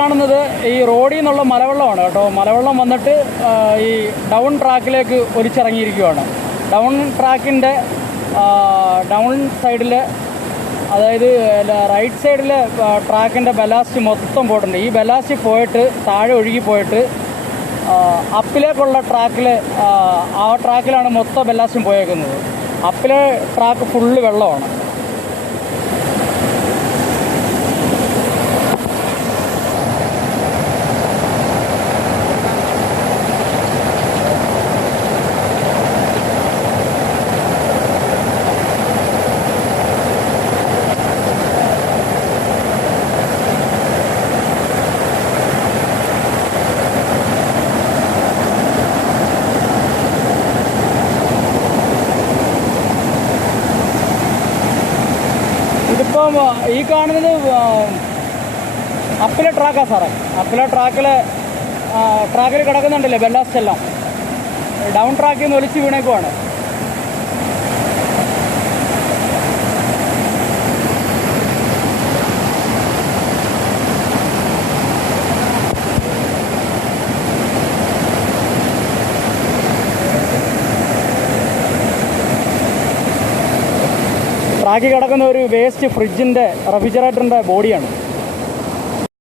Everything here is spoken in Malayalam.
കാണുന്നത് ഈ റോഡിൽ നിന്നുള്ള മലവെള്ളമാണ് കേട്ടോ. മലവെള്ളം വന്നിട്ട് ഈ ഡൗൺ ട്രാക്കിലേക്ക് ഒലിച്ചിറങ്ങിയിരിക്കുകയാണ്. ഡൗൺ ട്രാക്കിൻ്റെ ഡൗൺ സൈഡിൽ, അതായത് റൈറ്റ് സൈഡിൽ ട്രാക്കിൻ്റെ ബലാസ്റ്റ് മൊത്തം പോയിട്ടുണ്ട്. ഈ ബലാസ്റ്റ് പോയിട്ട് താഴെ ഒഴുകി പോയിട്ട് അപ്പിലേക്കുള്ള ട്രാക്കിൽ, ആ ട്രാക്കിലാണ് മൊത്തം ബലാസ്റ്റും പോയേക്കുന്നത്. അപ്പിലെ ട്രാക്ക് ഫുള്ള് വെള്ളമാണ്. ഇതിപ്പം ഈ കാണുന്നത് അപ്പിലെ ട്രാക്കാണ് സാറേ. അപ്പിലെ ട്രാക്കിൽ കിടക്കുന്നുണ്ടല്ലേ ബെല്ലാസ്റ്റ് എല്ലാം. ഡൗൺ ട്രാക്കിൽ നിന്ന് ഒലിച്ച് വീണേക്കുവാണ്. ട്രാക്കിൽ കിടക്കുന്ന ഒരു വേസ്റ്റ് ഫ്രിഡ്ജിൻ്റെ റെഫ്രിജറേറ്ററിൻ്റെ ബോഡിയാണ്.